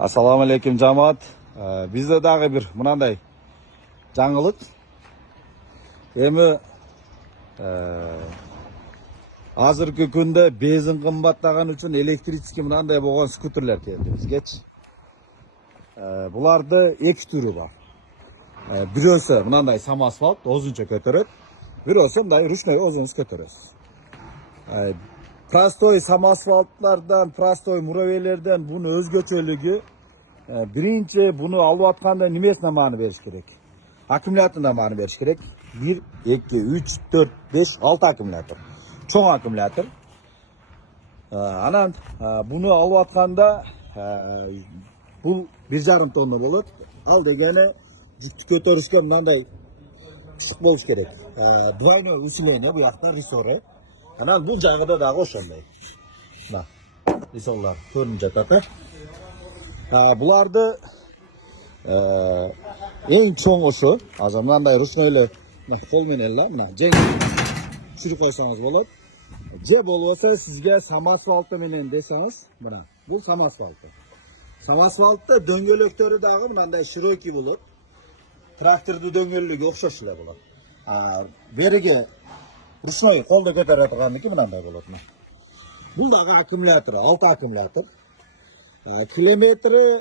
Assalomu alaykum jamoat. Bizda dag'i bir bunday жаңылык. Эми азыркы күндө бензин кымбаттаган үчүн электрический мындай болгон скутерлер келди бизгечи. Буларды эки түрү бар. Бирөөсү мындай самосвал өзүнчө көтөрөт. Бирөөсү мындай ручной өзүңүз көтөрөсүз. Простой самосвалтлардан, простой муравейлерден буну өзгөчөлүгү биринчи буну алып атканда немесине маани бериш керек. Аккумуляторуна маани бериш керек. 1, 2, 3, 4, 5, 6 аккумулятор. Чоң аккумулятор. Анан буну алып атканда бул 1,5 тонна болот. Ал дегени жүктү көтөрүшкө мындай кычык болуш керек. Двойной усиление буякта рессоры. Анан бул жагыда дагы ошондой. Мына рессорлор көрүнүп жатат. Буларды эң чоң ошо. Азыр мындай ручной эле кол менен эле мына жеңил түшүрүп койсоңуз болот. Же болбосо сизге самосвалты менен десеңиз, мына бул самосвалты. Самосвалтта дөңгөлөктөрү дагы мындай широкий болот. Трактордун дөңгөлүгү окшош эле болот. Бериги ручной колдо көтөрө тургандыки мындай болот. Бул дагы аккумулятор, 6 аккумулятор. Километри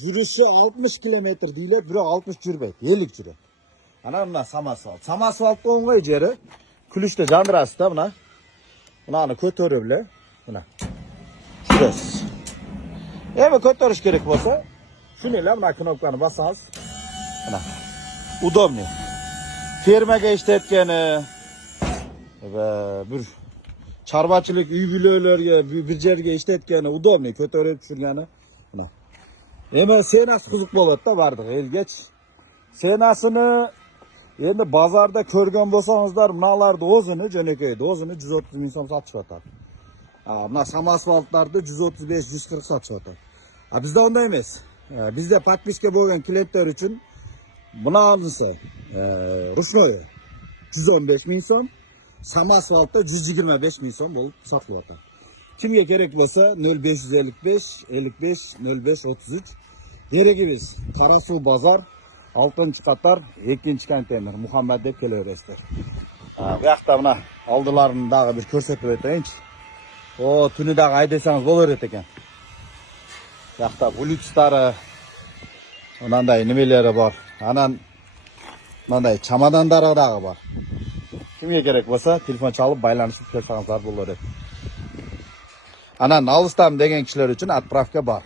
жүрүшү 60 километр дейлет, бирок 60 жүрбөйт, 50 жүрөт. Анан мына самосвал. Самосвалттын оңой жери күлүштү жандырасыз да мына. Мынаны көтөрүп эле, мына. Жүрөсүз. Эми көтөрүш керек болсо, шуну эле мына кнопканы бассаңыз, мына. Удобный. Фермага иштеткени, бир чарбачылык үй бүлөлөргө бир жерге иштеткени удобный көтөрүп жүргөнү. Мына. Эми сенасы кызык болот да бардык элгечи. Сенасыны эми базарда көргөн болсоңуздар, мыналарды озуну жөнөкөйдү, озуну 130 000 сом сатышып атат. Мына самосвалттарды 135-140 сатышып атат. Бизде ондай эмес. Бизде подписка болгон клиенттер үчүн мынанысы ручной 115 000 сом, самосвалтта 125 000 сом болуп сатылып атат. Kimге керек болсо 0555 55 05 33. Дерегибиз Кара Суу базар, 6-катар, 2-контейнер Мухаммад деп келе бересиздер. Буякта мына алдыларын дагы бир көрсөтүп өтөйүнчү. Түнү дагы айдасаңыз боло берет экен. Буякта булюкстары мындай немелери бар. Анан мындай чамадандары дагы бар. Kimге керек болсо телефон чалып байланышып келсеңиздер боло берет. Анан алыстам деген кишилер үчүн отправка бар.